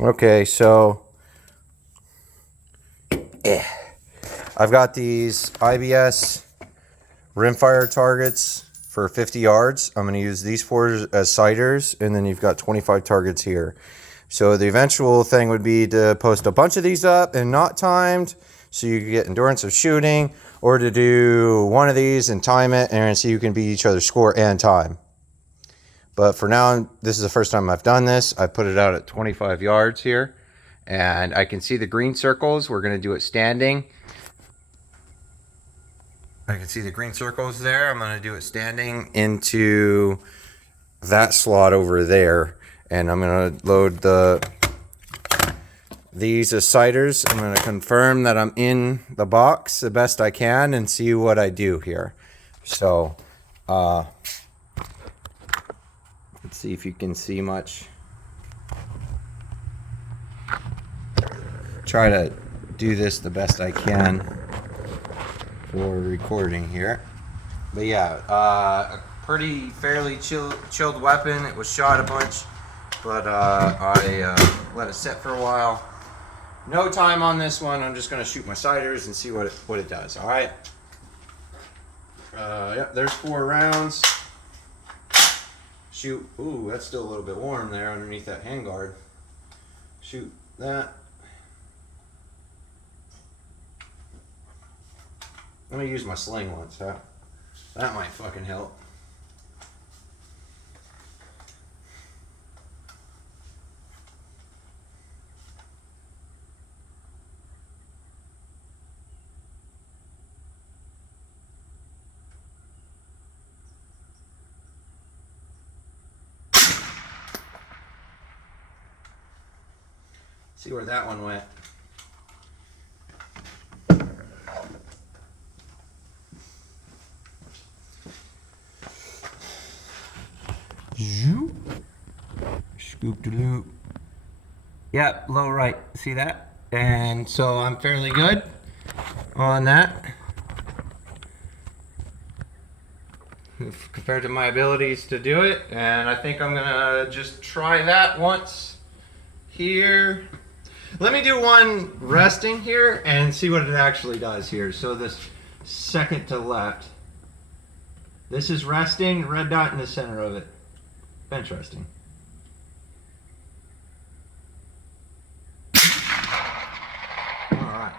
Okay, so I've got these IBS rimfire targets for 50 yards. I'm going to use these four as sighters, and then you've got 25 targets here. So the eventual thing would be to post a bunch of these up and not timed, so you can get endurance of shooting, or to do one of these and time it, and so you can beat each other's score and time. But for now, this is the first time I've done this. I put it out at 25 yards here, and I can see the green circles. We're going to do it standing. I can see the green circles there. I'm going to do it standing into that slot over there, and I'm going to load these as sighters. I'm going to confirm that I'm in the box the best I can and see what I do here. So let's see if you can see much. Try to do this the best I can for recording here. But yeah, a pretty fairly chilled weapon. It was shot a bunch, but I let it sit for a while. No time on this one. I'm just gonna shoot my sighters and see what it does. All right. Yep, there's 4 rounds. Shoot. Ooh, that's still a little bit warm there underneath that handguard. Shoot that. Let me use my sling once, huh? That might fucking help. See where that one went. Scoop de loop. Yep, low right. See that? And so I'm fairly good on that compared to my abilities to do it. And I think I'm gonna just try that once here. Let me do one resting here and see what it actually does here. So this second to left, this is resting, red dot in the center of it. Bench resting. Alright.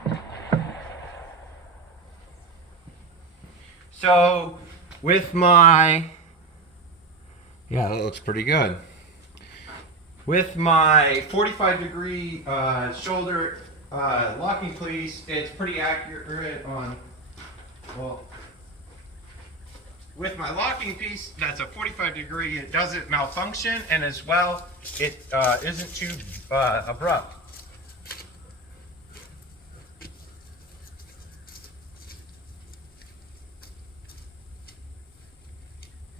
So with my, yeah, that looks pretty good. With my 45-degree shoulder locking piece, it's pretty accurate on, well, with my locking piece, that's a 45-degree, it doesn't malfunction, and as well, it isn't too abrupt.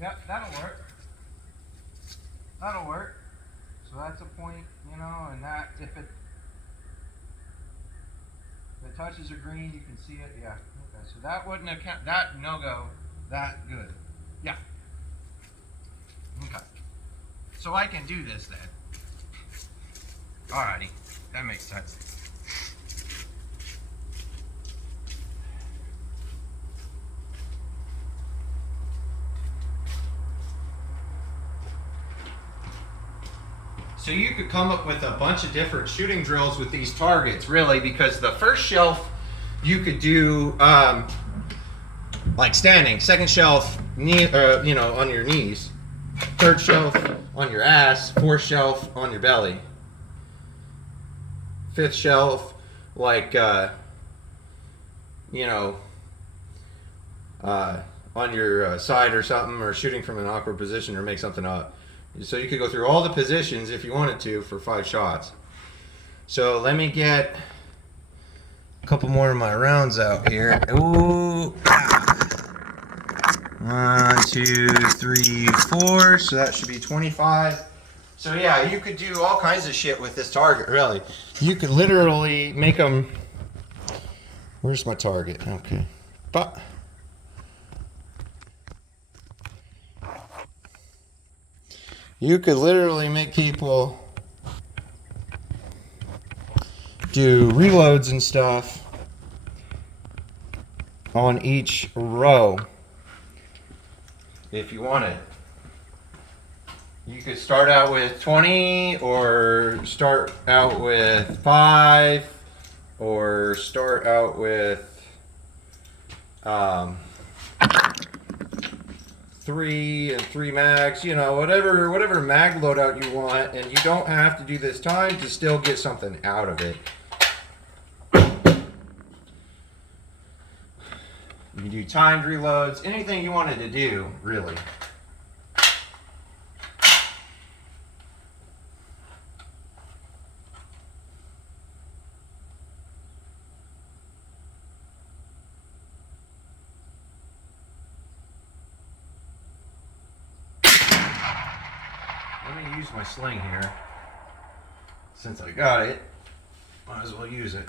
Yep, that'll work. That'll work. So that's a point, you know, and that, if it touches a green, you can see it, yeah. Okay, so that wouldn't account, that no-go, that good. Yeah. Okay. So I can do this then. Alrighty, that makes sense. So you could come up with a bunch of different shooting drills with these targets, really, because the first shelf you could do like standing, second shelf knee, you know, on your knees, third shelf on your ass, fourth shelf on your belly, fifth shelf like you know, on your side or something, or shooting from an awkward position or make something up. So you could go through all the positions if you wanted to for 5 shots. So let me get a couple more of my rounds out here. Ooh. 1, 2, 3, 4. So that should be 25. So yeah, you could do all kinds of shit with this target, really. You could literally make them... Where's my target? Okay. But... you could literally make people do reloads and stuff on each row if you wanted. You could start out with 20 or start out with 5 or start out with 3 and 3 mags, you know, whatever mag loadout you want, and you don't have to do this time to still get something out of it. You can do timed reloads, anything you wanted to do, really. Let me use my sling here. Since I got it, might as well use it.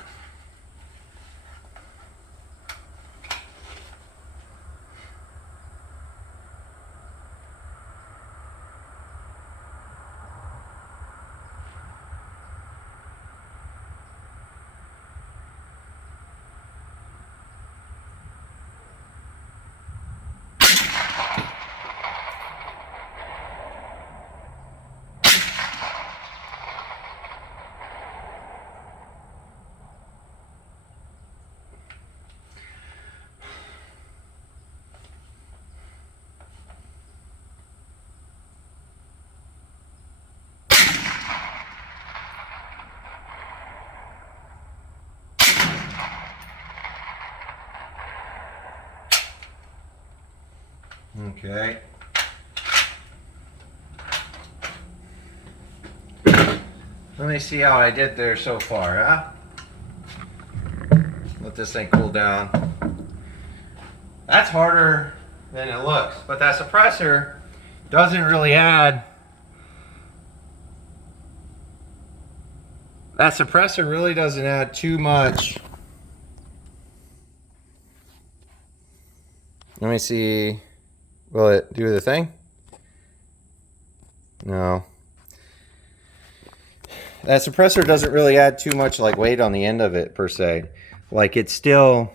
Okay. Let me see how I did there so far, huh? Let this thing cool down. That's harder than it looks, but that suppressor doesn't really add. That suppressor really doesn't add too much. Let me see. Will it do the thing? No. That suppressor doesn't really add too much like weight on the end of it per se. Like it's still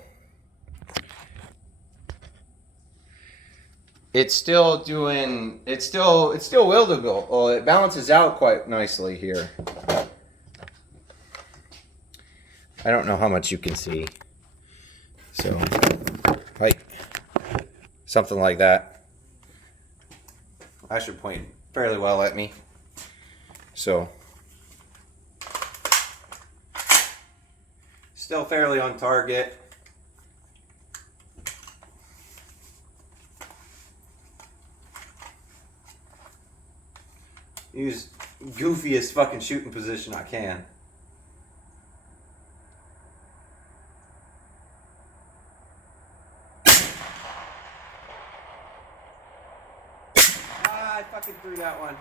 doing, it's still wieldable. Well, it balances out quite nicely here. I don't know how much you can see. So, like something like that. I should point fairly well at me. So, still fairly on target. Use goofiest fucking shooting position I can. I fucking threw that one.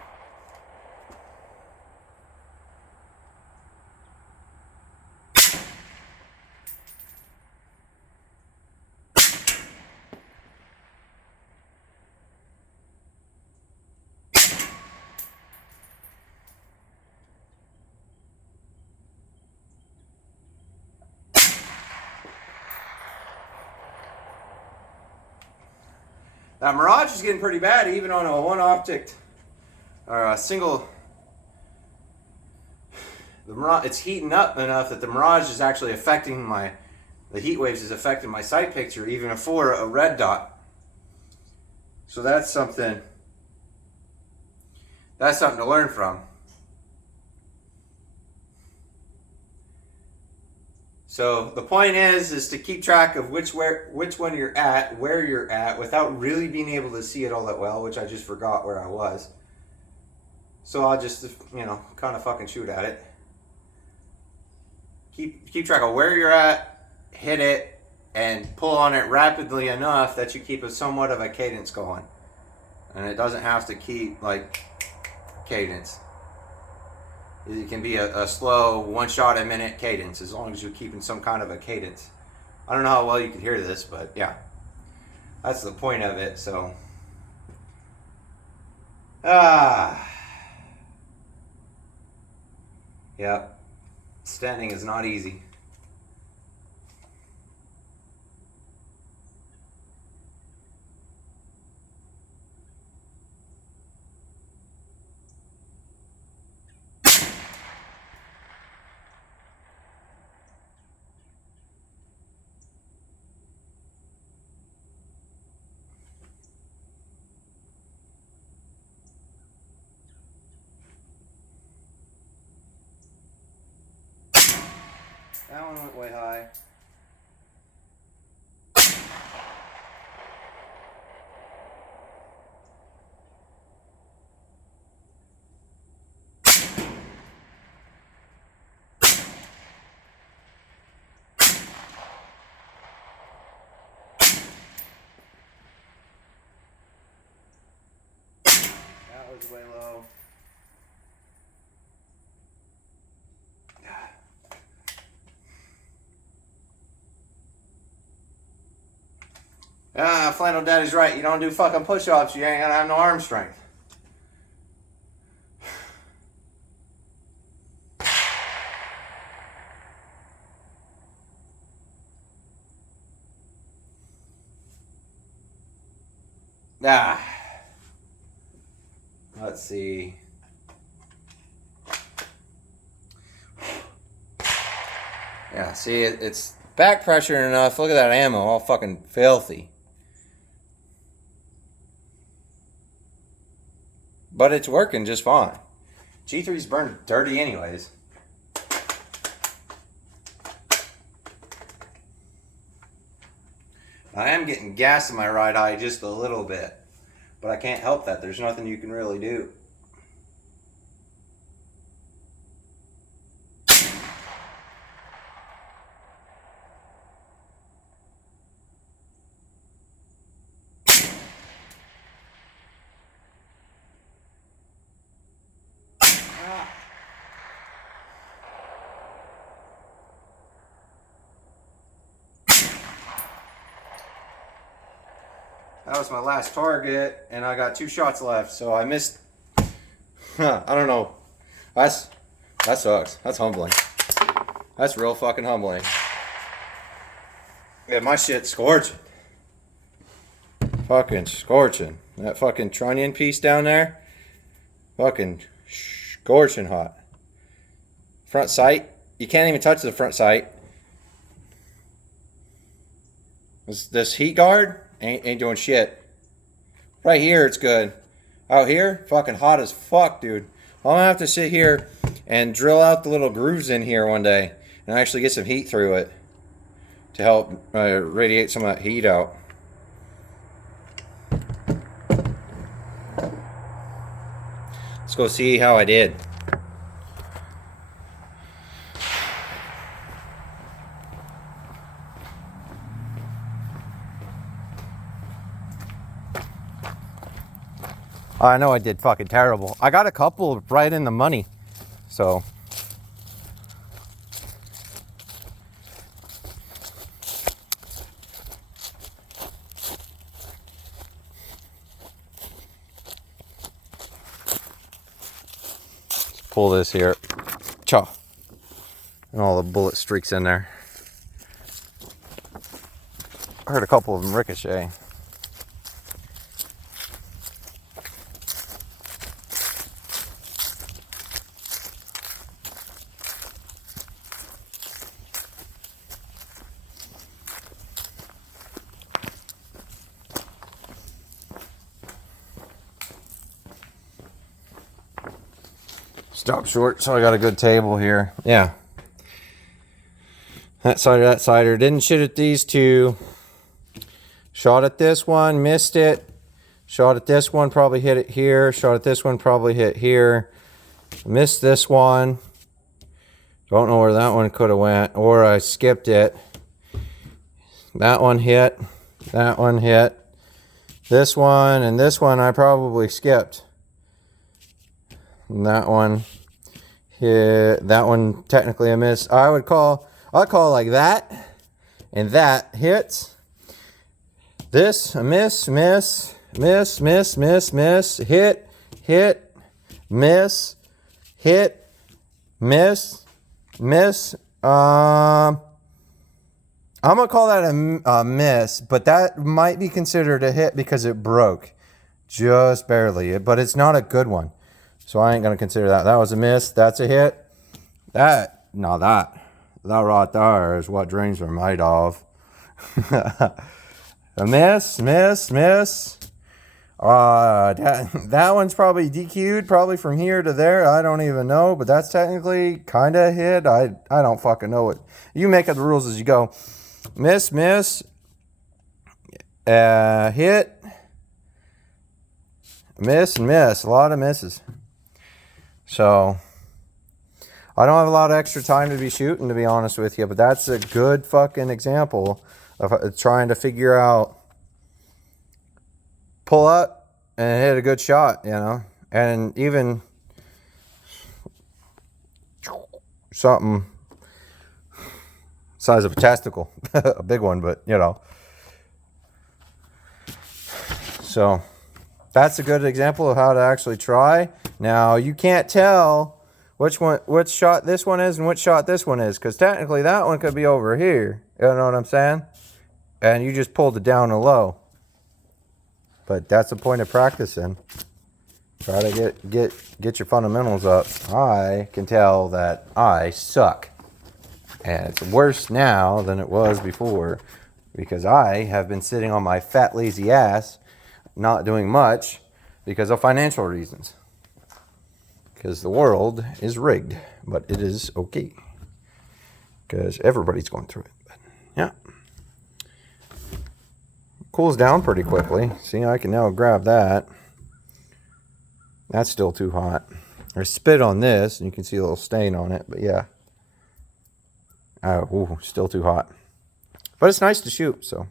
That Mirage is getting pretty bad, even on a one optic or a single. The Mirage, it's heating up enough that the Mirage is actually affecting the heat waves is affecting my sight picture, even for a red dot. So that's something to learn from. So the point is to keep track of which one you're at, where you're at, without really being able to see it all that well, which I just forgot where I was. So I'll just, kind of fucking shoot at it. Keep track of where you're at, hit it, and pull on it rapidly enough that you keep a somewhat of a cadence going. And it doesn't have to keep like cadence. It can be a slow 1 shot a minute cadence as long as you're keeping some kind of a cadence. I don't know how well you can hear this, but yeah, that's the point of it. So, yep. Stenting is not easy. That one went way high. That was way low. Ah, Flannel Daddy's right. You don't do fucking push-ups, you ain't gonna have no arm strength. Ah. Let's see. Yeah, see, it's back pressure enough. Look at that ammo, all fucking filthy. But it's working just fine. G3's burned dirty anyways. I am getting gas in my right eye just a little bit. But I can't help that. There's nothing you can really do. That was my last target, and I got 2 shots left, so I missed. I don't know. That sucks. That's humbling. That's real fucking humbling. Yeah, my shit's scorching. Fucking scorching. That fucking trunnion piece down there, fucking scorching hot. Front sight, you can't even touch the front sight. This heat guard ain't doing shit. Right here it's good. Out here, fucking hot as fuck, dude. I'm gonna have to sit here and drill out the little grooves in here one day and actually get some heat through it to help radiate some of that heat out. Let's go see how I did. I know I did fucking terrible. I got a couple right in the money, so. Let's pull this here. Chaw. And all the bullet streaks in there. I heard a couple of them ricochet. Stop short, so I got a good table here. Yeah. That cider. Didn't shoot at these two. Shot at this one, missed it. Shot at this one, probably hit it here. Shot at this one, probably hit here. Missed this one. Don't know where that one could have went, or I skipped it. That one hit. That one hit. This one and this one I probably skipped. And that one hit. That one technically a miss. I'll call like that, and that hits. This a miss, miss, miss, miss, miss, miss, hit, hit, miss, hit, miss, Miss. I'm gonna call that a miss, but that might be considered a hit because it broke just barely. But it's not a good one, so I ain't gonna consider that. That was a miss. That's a hit. That right there is what dreams are made of. A miss. That one's probably DQ'd, probably from here to there. I don't even know, but that's technically kind of a hit. I don't fucking know it. You make up the rules as you go. Miss, hit, miss, and miss. A lot of misses. So I don't have a lot of extra time to be shooting, to be honest with you, but that's a good fucking example of trying to figure out, pull up and hit a good shot, you know, and even something size of a testicle, a big one, but you know. So that's a good example of how to actually try. Now you can't tell which shot this one is and which shot this one is, because technically that one could be over here. You know what I'm saying? And you just pulled it down and low. But that's the point of practicing. Try to get your fundamentals up. I can tell that I suck. And it's worse now than it was before, because I have been sitting on my fat lazy ass not doing much because of financial reasons. Because the world is rigged, but it is okay. Because everybody's going through it. But yeah. Cools down pretty quickly. See, I can now grab that. That's still too hot. I spit on this, and you can see a little stain on it, but yeah. Oh, ooh, still too hot. But it's nice to shoot, so.